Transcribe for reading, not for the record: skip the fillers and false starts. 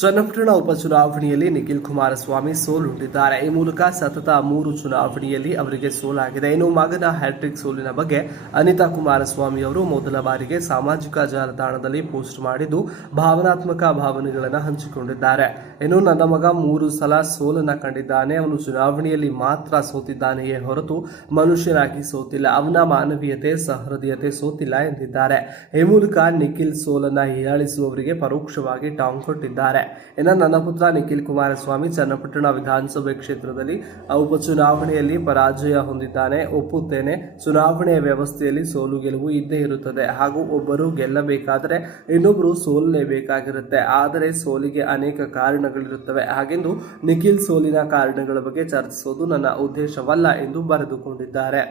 ಚನ್ನಪಟ್ಟಣ ಉಪಚುನಾವಣೆಯಲ್ಲಿ ನಿಖಿಲ್ ಕುಮಾರಸ್ವಾಮಿ ಸೋಲುಂಡಿದ್ದಾರೆ. ಈ ಮೂಲಕ ಸತತ 3 ಚುನಾವಣೆಯಲ್ಲಿ ಅವರಿಗೆ ಸೋಲಾಗಿದೆ. ಇನ್ನು ಮಗನ ಹ್ಯಾಟ್ರಿಕ್ ಸೋಲಿನ ಬಗ್ಗೆ ಅನಿತಾ ಕುಮಾರಸ್ವಾಮಿ ಅವರು ಮೊದಲ ಬಾರಿಗೆ ಸಾಮಾಜಿಕ ಜಾಲತಾಣದಲ್ಲಿ ಪೋಸ್ಟ್ ಮಾಡಿದ್ದು ಭಾವನಾತ್ಮಕ ಭಾವನೆಗಳನ್ನು ಹಂಚಿಕೊಂಡಿದ್ದಾರೆ. ಇನ್ನು ನನ್ನ ಮಗ 3 ಸಲ ಸೋಲನ್ನ ಕಂಡಿದ್ದಾನೆ. ಅವನು ಚುನಾವಣೆಯಲ್ಲಿ ಮಾತ್ರ ಸೋತಿದ್ದಾನೆಯೇ ಹೊರತು ಮನುಷ್ಯನಾಗಿ ಸೋತಿಲ್ಲ. ಅವನ ಮಾನವೀಯತೆ ಸಹೃದಯತೆ ಸೋತಿಲ್ಲ ಎಂದಿದ್ದಾರೆ. ಈ ಮೂಲಕ ನಿಖಿಲ್ ಸೋಲನ್ನ ಹೀಯಾಳಿಸುವವರಿಗೆ ಪರೋಕ್ಷವಾಗಿ ಟಾಂಗ್ ಕೊಟ್ಟಿದ್ದಾರೆ. ಇನ್ನು ನನ್ನ ಪುತ್ರ ನಿಖಿಲ್ ಕುಮಾರಸ್ವಾಮಿ ಚನ್ನಪಟ್ಟಣ ವಿಧಾನಸಭೆ ಕ್ಷೇತ್ರದಲ್ಲಿ ಉಪಚುನಾವಣೆಯಲ್ಲಿ ಪರಾಜಯ ಹೊಂದಿದ್ದಾನೆ. ಒಪ್ಪುತ್ತೇನೆ. ಚುನಾವಣೆಯ ವ್ಯವಸ್ಥೆಯಲ್ಲಿ ಸೋಲು ಗೆಲುವು ಇದ್ದೇ ಇರುತ್ತದೆ ಹಾಗೂ ಒಬ್ಬರು ಗೆಲ್ಲಬೇಕಾದರೆ ಇನ್ನೊಬ್ಬರು ಸೋಲಲೇಬೇಕಾಗಿರುತ್ತೆ. ಆದರೆ ಸೋಲಿಗೆ ಅನೇಕ ಕಾರಣಗಳಿರುತ್ತವೆ. ಹಾಗೆಂದು ನಿಖಿಲ್ ಸೋಲಿನ ಕಾರಣಗಳ ಬಗ್ಗೆ ಚರ್ಚಿಸುವುದು ನನ್ನ ಉದ್ದೇಶವಲ್ಲ ಎಂದು ಬರೆದುಕೊಂಡಿದ್ದಾರೆ.